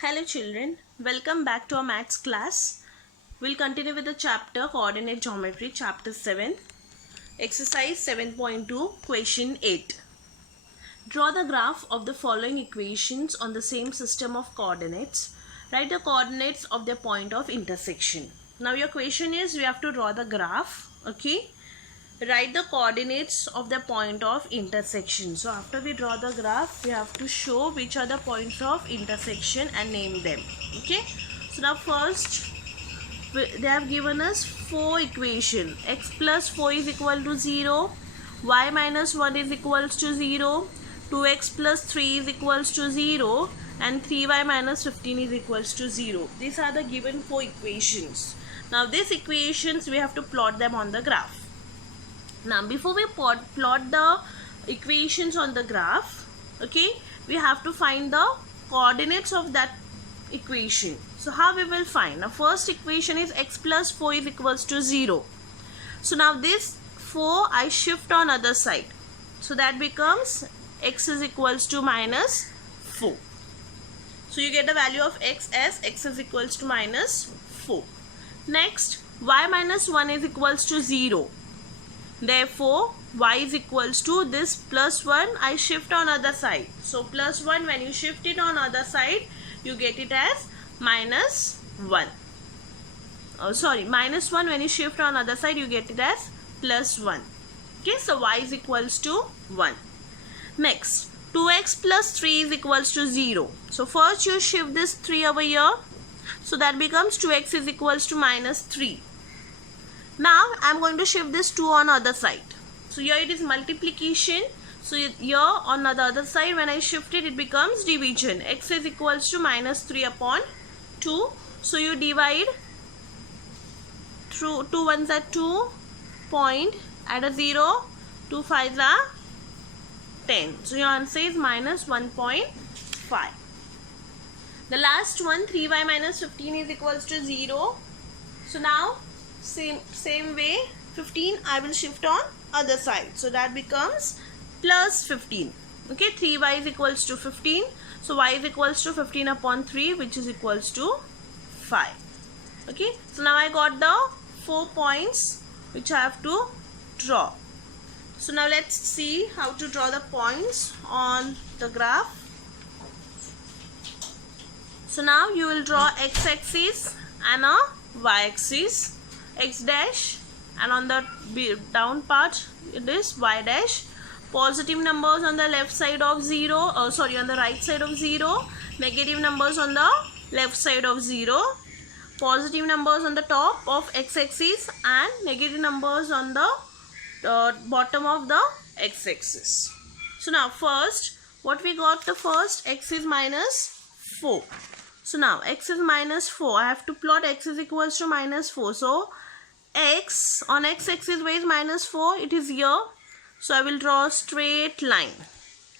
Hello children, welcome back to our maths class. We'll continue with the chapter Coordinate Geometry, chapter 7, exercise 7.2, question 8. Draw the graph of the following equations on the same system of coordinates. Write the coordinates of their point of intersection. Now your question is, we have to draw the graph, okay? Write the coordinates of the point of intersection. So after we draw the graph, we have to show which are the points of intersection and name them. Okay. So now first, they have given us 4 equations. X plus 4 is equal to 0. Y minus 1 is equals to 0. 2x plus 3 is equals to 0. And 3y minus 15 is equals to 0. These are the given 4 equations. Now these equations, we have to plot them on the graph. Now before we plot the equations on the graph, okay, we have to find the coordinates of that equation. So how we will find? Now first equation is x plus 4 is equals to 0. So now this 4 I shift on other side. So that becomes x is equals to minus 4. So you get the value of x as x is equals to minus 4. Next, y minus 1 is equals to 0. Therefore, y is equals to this plus 1 I shift on other side. So plus 1, when you shift it on other side, you get it as minus 1. Minus 1 when you shift on other side, you get it as plus 1. Okay, so y is equals to 1. Next, 2x plus 3 is equals to 0. So first you shift this 3 over here. So that becomes 2x is equals to minus 3. Now I am going to shift this 2 on other side. So here it is multiplication. So here on the other side, when I shift it, it becomes division. X is equals to minus 3 upon 2. So you divide through 2 ones are 2, point, add a 0, 2 5s are 10. So your answer is minus 1.5. The last one, 3y minus 15 is equals to 0. So now same way, 15 I will shift on other side. So that becomes plus 15. Okay, 3y is equals to 15. So y is equals to 15 upon 3, which is equals to 5. Okay, so now I got the 4 points which I have to draw. So now let's see how to draw the points on the graph. So now you will draw x-axis and a y-axis. X dash, and on the down part it is y dash. Positive numbers on the left side of 0, on the right side of 0. Negative numbers on the left side of 0. Positive numbers on the top of x-axis and negative numbers on the bottom of the x-axis. So now first, what we got, the first x is minus 4. So now x is minus 4. I have to plot x is equals to minus 4. So x on x-axis where is minus 4, it is here. So I will draw a straight line.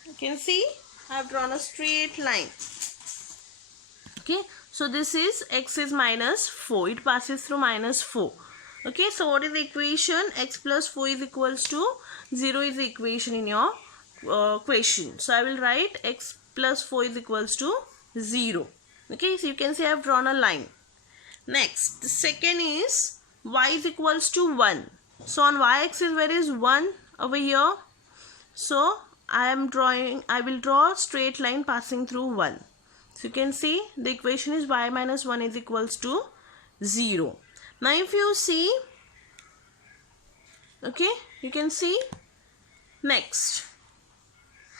You can see I have drawn a straight line. Okay, so this is x is minus 4. It passes through minus 4. Okay, so what is the equation? X plus 4 is equals to 0 is the equation in your question. So I will write x plus 4 is equals to 0. Okay, so you can see I have drawn a line. Next, the second is y is equals to 1. So on y-axis where is 1 over here? So I will draw a straight line passing through 1. So you can see the equation is y minus 1 is equals to 0. Now if you see, okay, you can see next.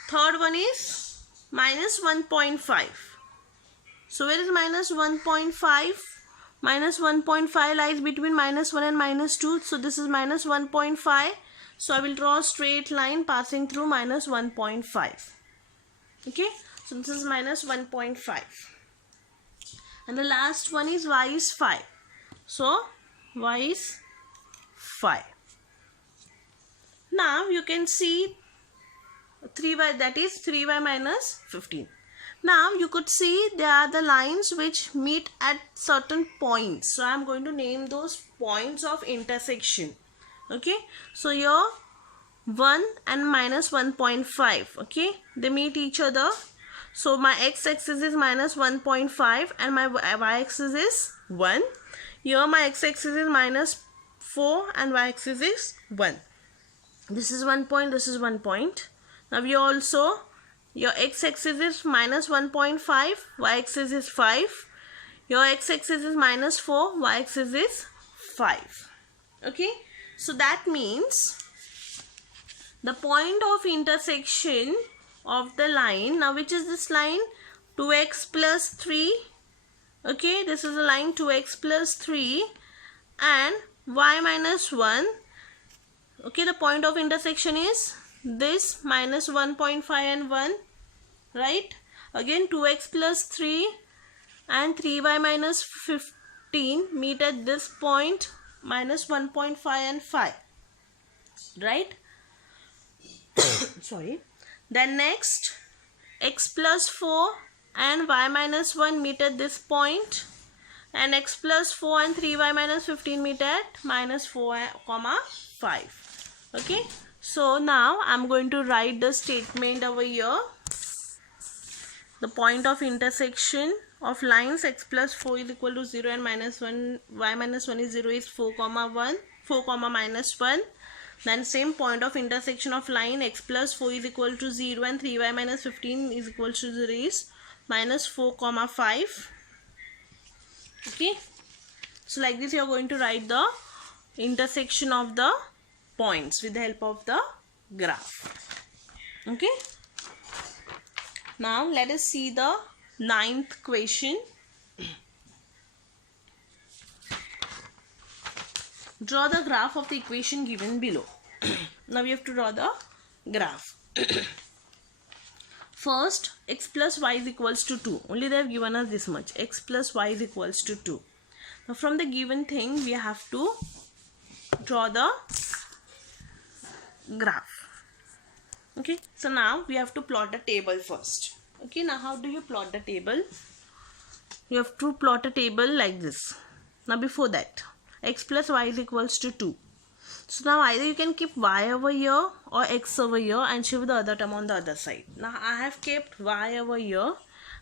Third one is minus 1.5. So where is minus 1.5? Minus 1.5 lies between minus 1 and minus 2. So this is minus 1.5. So I will draw a straight line passing through minus 1.5. Okay. So this is minus 1.5. And the last one is y is 5. So y is 5. Now you can see 3y, that is 3y minus 15. Now you could see there are the lines which meet at certain points. So I am going to name those points of intersection. Okay. So here 1 and minus 1.5. Okay. They meet each other. So my x-axis is minus 1.5 and my y-axis is 1. Here my x-axis is minus 4 and y-axis is 1. This is 1 point, this is 1 point. Now you also, your x-axis is minus 1.5, y-axis is 5. Your x-axis is minus 4, y-axis is 5. Okay, so that means the point of intersection of the line, now which is this line? 2x plus 3. Okay, this is a line 2x plus 3 and y minus 1. Okay, the point of intersection is this minus 1.5 and 1, right? Again 2x plus 3 and 3y minus 15 meet at this point, minus 1.5 and 5, right? Sorry. Then next, x plus 4 and y minus 1 meet at this point, and x plus 4 and 3y minus 15 meet at minus 4, 5. Okay, so now I'm going to write the statement over here. The point of intersection of lines x plus 4 is equal to 0 and minus 1, y minus 1 is 0 is 4, 1, 4, minus 1. Then same point of intersection of line x plus 4 is equal to 0 and 3y minus 15 is equal to 0 is minus 4, 5. Okay, so like this you are going to write the intersection of the points with the help of the graph. Okay, now let us see the 9th question. Draw the graph of the equation given below. Now we have to draw the graph. First, x plus y is equals to 2. Only they have given us this much. X plus y is equals to 2. Now from the given thing, we have to draw the graph. Okay, so now we have to plot the table first. Okay, now how do you plot the table? You have to plot a table like this. Now before that, x plus y is equals to 2. So now either you can keep y over here or x over here and shift the other term on the other side. Now I have kept y over here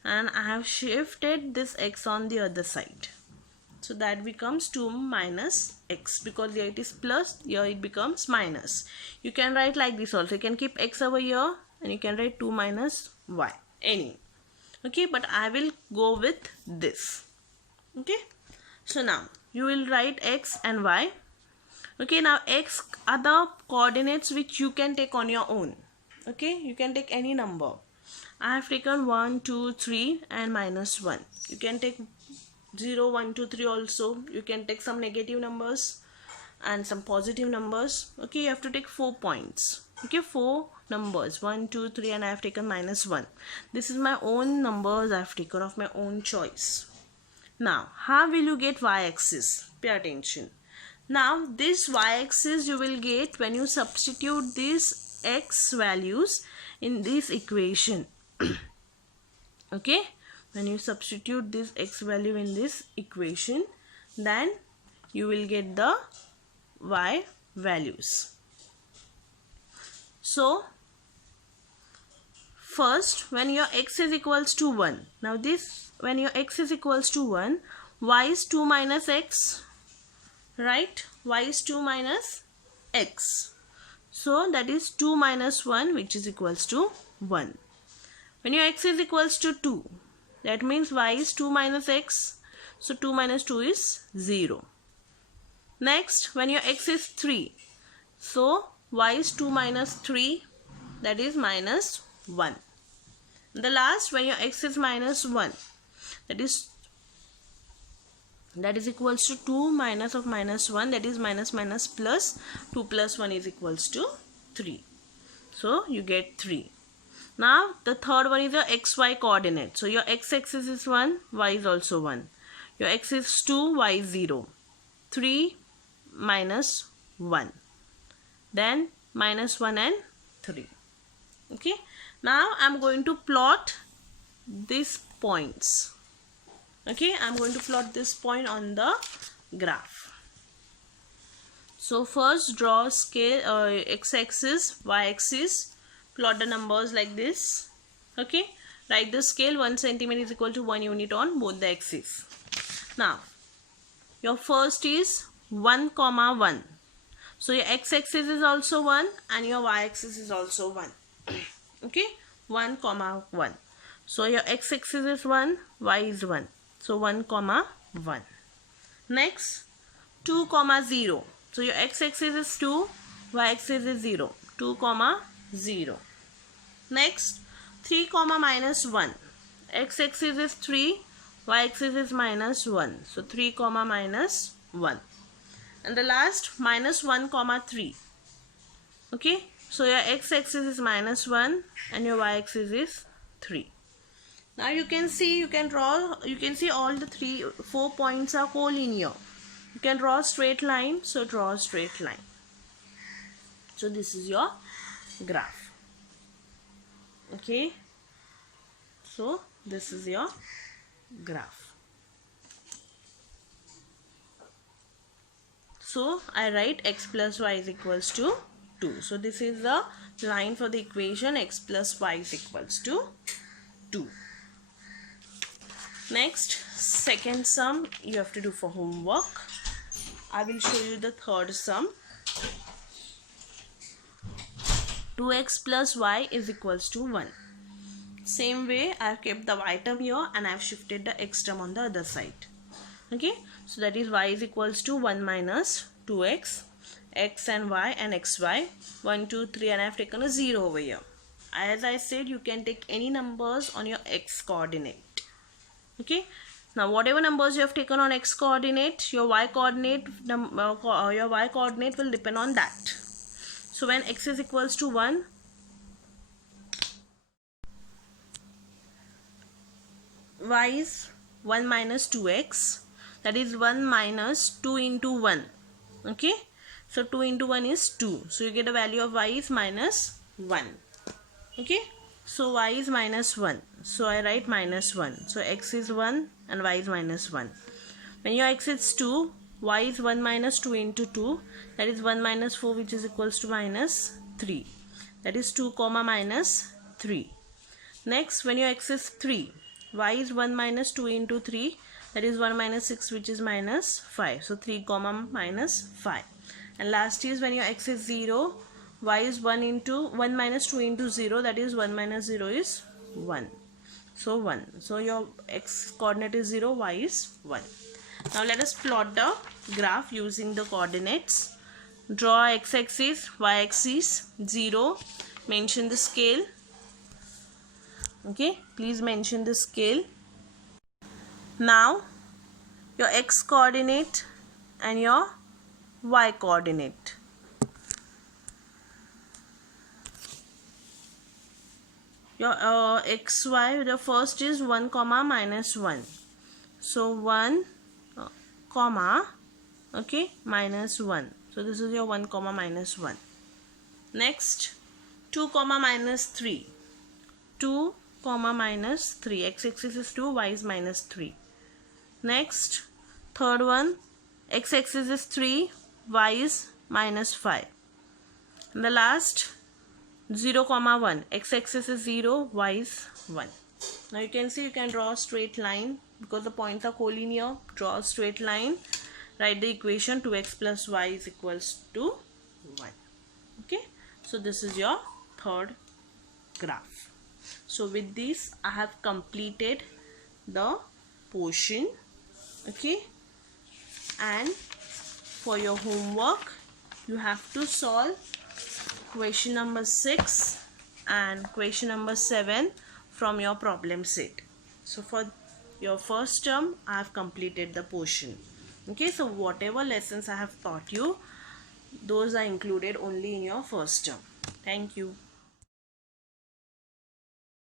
and I have shifted this x on the other side. So that becomes 2 minus x, because here it is plus, here it becomes minus. You can write like this also. You can keep x over here and you can write 2 minus y. Any. Okay, but I will go with this. Okay, so now you will write x and y. Okay, now x are the coordinates which you can take on your own. Okay, you can take any number. I have taken 1, 2, 3 and minus 1. You can take 0, 1, 2, 3 also. You can take some negative numbers and some positive numbers. Okay, you have to take 4 points. Okay, 4 numbers, 1, 2, 3 and I have taken minus 1. This is my own numbers I have taken of my own choice. Now, how will you get y-axis? Pay attention. Now, this y-axis you will get when you substitute these x values in this equation. Okay, when you substitute this x value in this equation, then you will get the y values. So, first, when your x is equals to 1, now this, when your x is equals to 1, y is 2 minus x, right? Y is 2 minus x. So, that is 2 minus 1, which is equals to 1. When your x is equals to 2, that means y is 2 minus x. So, 2 minus 2 is 0. Next, when your x is 3, so y is 2 minus 3, that is minus 1. The last, when your x is minus 1, that is equals to 2 minus of minus 1, that is minus minus plus, 2 plus 1 is equals to 3. So you get 3. Now the third one is your xy coordinate. So your x-axis is 1, y is also 1. Your x is 2, y is 0. 3 minus 1. Then minus 1 and 3. Okay. Now I am going to plot these points. Okay, I am going to plot this point on the graph. So first draw scale x-axis, y-axis, plot the numbers like this. Okay, Write the scale. 1 centimeter is equal to 1 unit on both the axes. Now, your first is 1, 1. So your x-axis is also 1 and your y-axis is also 1. Okay, 1, 1. So your x-axis is 1, y is 1. So 1, 1. Next, 2, 0. So your x-axis is 2, y-axis is 0. 2, 0. Next, 3, minus 1. X-axis is 3, y-axis is minus 1. So 3, minus 1. And the last, minus 1, 3. Okay, so your x-axis is minus 1 and your y-axis is 3. Now you can see all the 4 points are collinear. You can draw a straight line, so draw a straight line. So this is your graph. Okay, so this is your graph. So I write x plus y is equals to 2. So this is the line for the equation x plus y is equals to 2. Next, second sum you have to do for homework. I will show you the third sum. 2x plus y is equals to 1. Same way I have kept the y term here and I have shifted the x term on the other side. Okay, so that is y is equals to 1 minus 2x, x and y and xy, 1, 2, 3, and I have taken a 0 over here. As I said, you can take any numbers on your x coordinate. Okay, now whatever numbers you have taken on x coordinate, your y coordinate will depend on that. So when x is equals to 1, y is 1 minus 2x, that is 1 minus 2 into 1. Okay, so 2 into 1 is 2, so you get a value of y is minus 1. Okay, so y is minus 1, so I write minus 1. So x is 1 and y is minus 1. When your x is 2, y is 1 minus 2 into 2, that is 1 minus 4, which is equals to minus 3. That is 2, minus 3. Next, when your x is 3, y is 1 minus 2 into 3, that is 1 minus 6, which is minus 5. So 3, minus 5. And last is when your x is 0, y is 1 minus 2 into 0, that is 1 minus 0 is 1. So 1. So your x coordinate is 0, y is 1. Now let us plot the graph using the coordinates. Draw x-axis, y-axis, 0. Mention the scale. Okay, please mention the scale. Now your x coordinate and your y coordinate. Your xy, the first is 1, minus 1. So 1, okay, minus 1. So this is your 1, minus 1. Next, 2, minus 3. 2, minus 3. X-axis is 2, y is minus 3. Next, third one, x-axis is 3, y is minus 5. And the last, 0, 1. X-axis is 0, y is 1. Now you can see you can draw a straight line because the points are collinear. Draw a straight line. Write the equation 2x plus y is equals to 1. Okay, so this is your third graph. So with this I have completed the portion. Okay, and for your homework you have to solve question number 6 and question number 7 from your problem set. So for your first term I have completed the portion. Okay, so whatever lessons I have taught you, those are included only in your first term. Thank you.